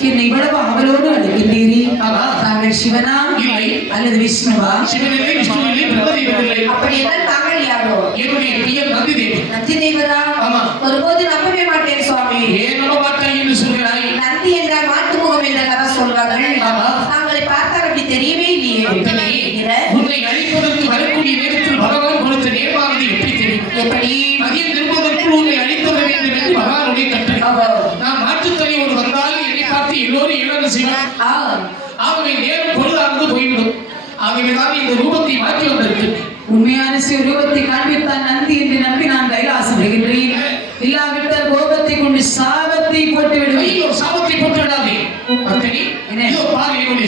என்னை இவ்வளவு அவளோடு அழைக்கின்றீரே. தாங்கள் சிவனா. அல்லது விஷ்ணுவா? அப்படி தாங்கள் யாரோ? என்னுடைய பெயர் நந்தி தேவி நந்தி தேவரா. ஒருபோது நம்பவே மாட்டேன் சுவாமி ஏன் நம்ப மாட்டாய் என்று சொல்கிறாய் நந்தி என்றால் மாட்டு முகம் என்றெல்லாம் சொல்வார்கள் ஆமா. தாங்களை பார்த்தால் அப்படி தெரியவே இல்லையே. உன்னை அழிப்பதற்கு வரக்கூடிய நேரத்தில் பகவான் கொடுத்த நேர்மானது எப்படி தெரியும்? எப்படி? மதியம் திரும்பதற்குள் உன்னை அழித்து வர வேண்டும் என்று பகவானுடைய கட்டளை. நான் மாற்றுத்தலையோடு வந்தால் என்னை பார்த்து எல்லோரும் இழந்து செய்வார் ஆகவே நேரம் பொழுதானது போய்விடும். ஆகவேதான் இந்த ரூபத்தை மாற்றி வந்திருக்கிறேன். உண்மையான சிவரூபத்தை காண்பித்தான் நந்தி என்று நம்பி நான் கைலாசம் வருகின்றேன் இல்லாவிட்டால் கோபத்தை கொண்டு சாபத்தை போட்டு விடுவேன் சாபத்தை போட்டு விடாதே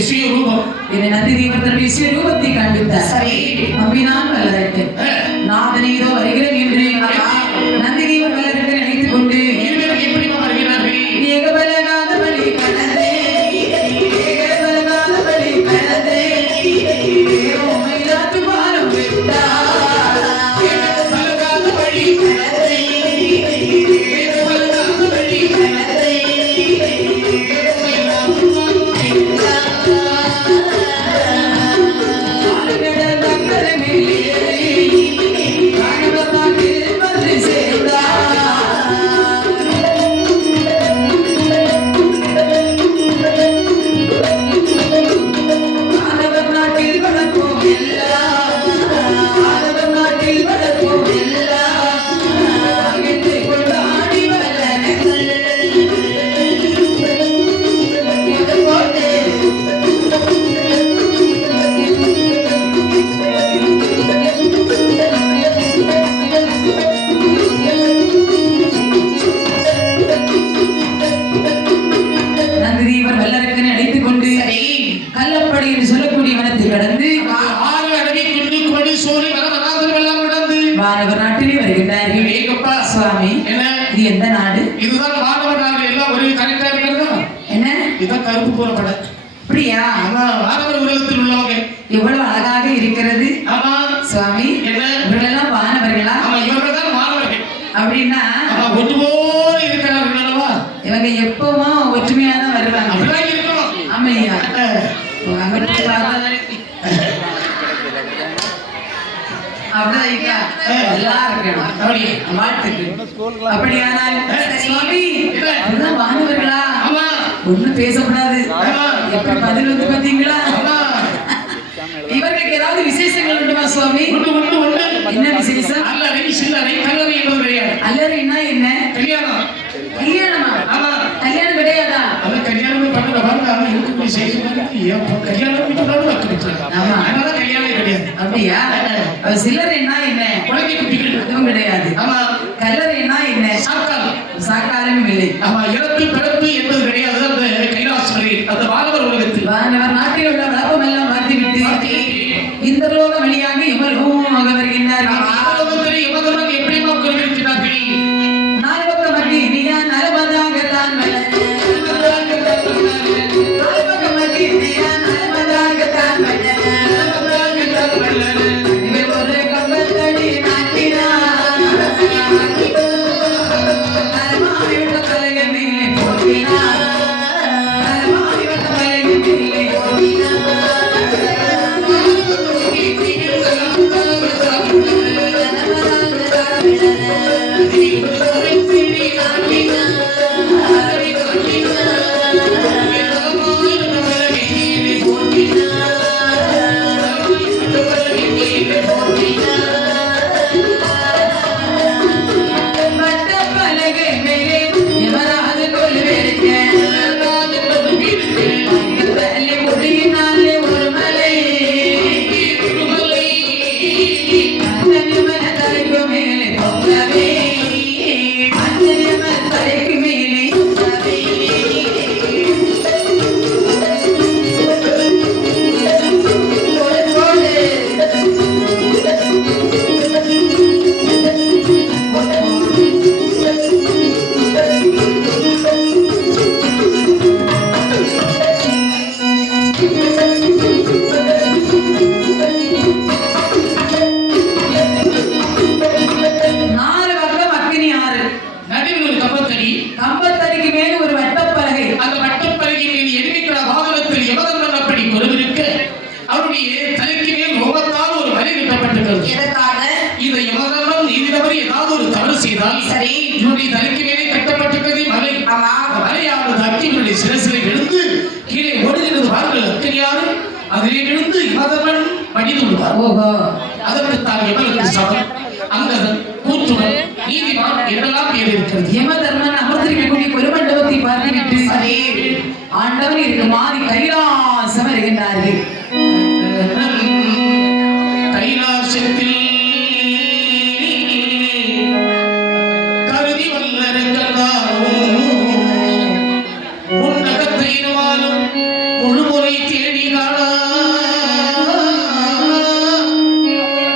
சுய ரூபம் என்னை நந்தி தேவர் தன்னுடைய சிவரூபத்தை காண்பித்தார் சரி நந்திதேவர் வல்லரக்கனை அழைத்துக் கொண்டு கள்ளப்படை என்று சொல்லக்கூடிய வனத்தை கடந்து வானவர் நாட்டிலே வருகின்றார்கள். ஏகப்பா சுவாமி என்ன? இது எந்த நாடு? இதுதான் மாணவர் நாடு. எல்லாம் ஒரு கரெக்டா இருக்கிறதா என்ன? இதுதான் கருப்பு கூறப்பட அப்படியா? மாணவர் உலகத்தில் உள்ளவங்க. எவ்வளவு அழகாக இருக்கிறது. ஆமா. சுவாமி என்ன? இவர்களெல்லாம் வானவர்களா? ஆமா இவர்கள் தான் மாணவர்கள். அப்படின்னா ஒன்று இவங்க எப்பவும் ஒற்றுமையா தான் வருவாங்க ஆமையா? வானவர்களா? ஆமா. ஒண்ணும் பேசக்கூடாது. எப்படி பதில் வந்து பாத்தீங்களா இவர்களுக்கு ஏதாவது விசேஷங்கள் உண்டுமா சுவாமி? என்ன விசேஷம்? அல்லறைன்னா என்ன கல்யாணம் கல்யாணமா ஆமா கல்யாணம் கிடையாதா அது கல்யாணம் அவன் இருக்கக்கூடிய செய்தி கல்யாணம் வீட்டுக்காரும். அதனால கல்யாணம் கிடையாது. அப்படியா? அப்ப சில்லறைன்னா என்ன? குழந்தை குட்டிகள் கிடையாது. ஆமா. கல்லறைன்னா என்ன? சாக்கால் சாக்காரமும் இல்லை. ஆமா இறப்பு வட்ட பலகை மடிந்து அதற்கு தான் எவருக்கு சபம் அங்கதன் கூற்றுவன் நீதிமான் என்றெல்லாம் பேர் இருக்கிறது யம தர்ம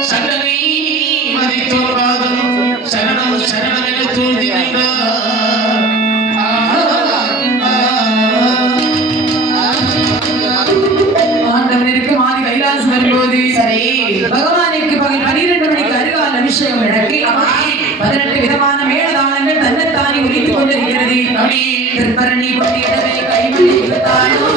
சண்டனை மதித்தோர் பாதம் சரணம் சரணம் என தோன்றி நின்றார் ஆ, ஆ, ஆ. ஆண்டவன் இருக்கு மாறி கைலாசம் வரும்போது சரி பகவானுக்கு பகல் பனிரெண்டு மணிக்கு அருகால் அபிஷேகம் நடக்கி பதினெட்டு விதமான மேலதானங்கள் தன்னைத்தானே ஒலித்துக் கொண்டிருக்கிறது அப்படி திருப்பரணி கொட்டியிடவே கைமணி தானோ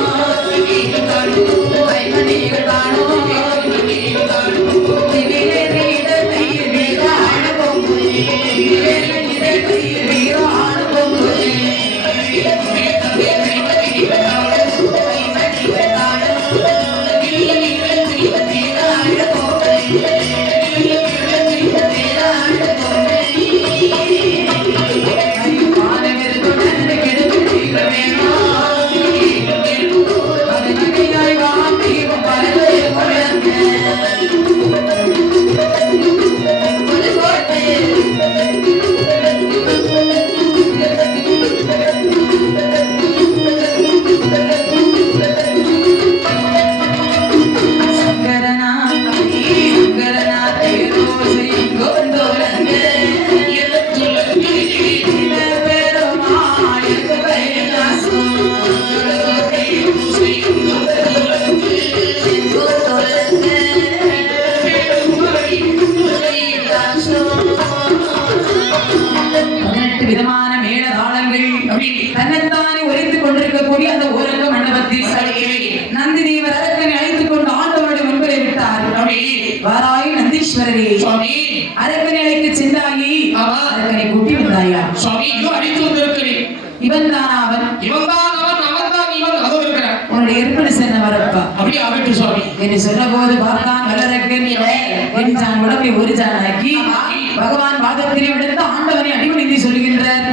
விதமான மேளதாளங்கள் தன்னைத்தானே ஒலித்துக் கொண்டிருக்கக்கூடிய அந்த ஓரங்க மண்டபத்தில் நந்திதேவர் அரக்கனை அழைத்துக் கொண்டு ஆண்டவருடைய முன்பரை விட்டார். வாராய் நந்தீஸ்வரரே. சுவாமி. அரக்கனை அழைத்து சென்றாயி. அரக்கனை கூட்டி வந்தாயா சுவாமி இதோ அடித்து வந்திருக்கிறேன். இவன் தானா? ஏற்படு சென்ன வரப்பா. அப்படி ஆகட்டும் சுவாமி. என்று சொன்ன போது பார்த்தான் வல்லரக்கன் என்றான் உடம்பை ஒரு ஜானாக்கி பகவான் பாதத்திலே விழுந்து ஆண்டவனை அடிபணிந்து சொல்கின்றார்.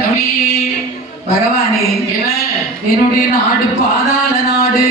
பகவானே என்ன? என்னுடைய நாடு பாதாள நாடு.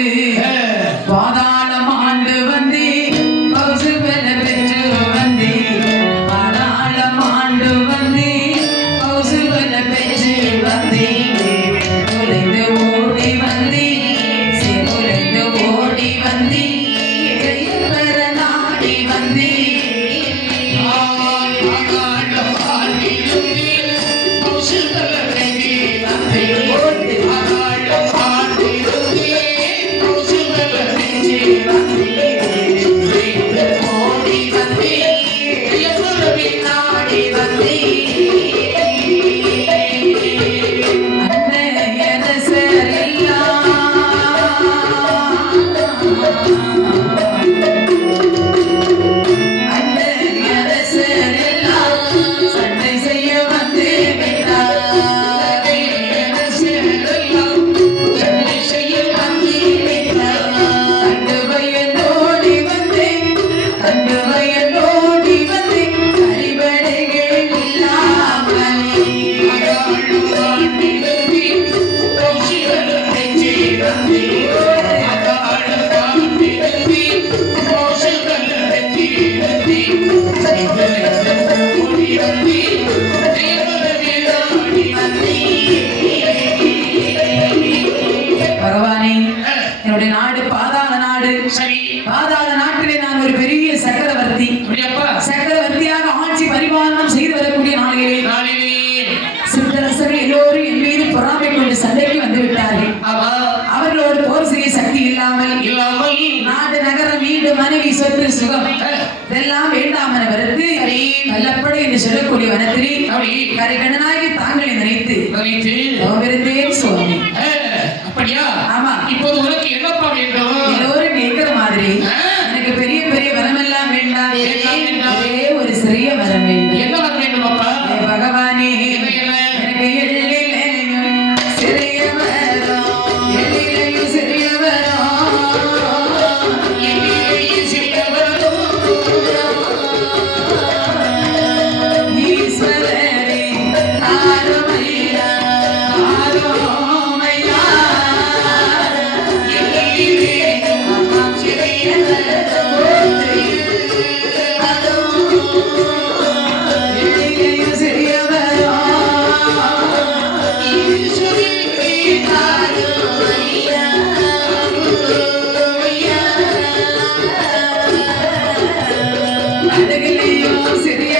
சண்டைக்கு வந்து விட்டார்கள் அவர்களோடு போர் செய்ய சக்தி இல்லாமல் இல்லாமல். நாடு நகர வீடு மனைவி சொத்து சுகம். இதெல்லாம் வேண்டாம் என வெறுத்து நல்லப்படி என்று சொல்லக்கூடிய வனத்திரி கரைகடனாகி தாங்களை நினைத்து நினைத்து. சுவாமி. அப்படியா? ஆமா. இப்போது உனக்கு என்னப்பா வேண்டும்? எல்லோரும் கேட்கிற மாதிரி எனக்கு பெரிய பெரிய வரம் எல்லாம் வேண்டாம் ஒரே ஒரு சிறிய வரம் வேண்டும். என்ன సిరి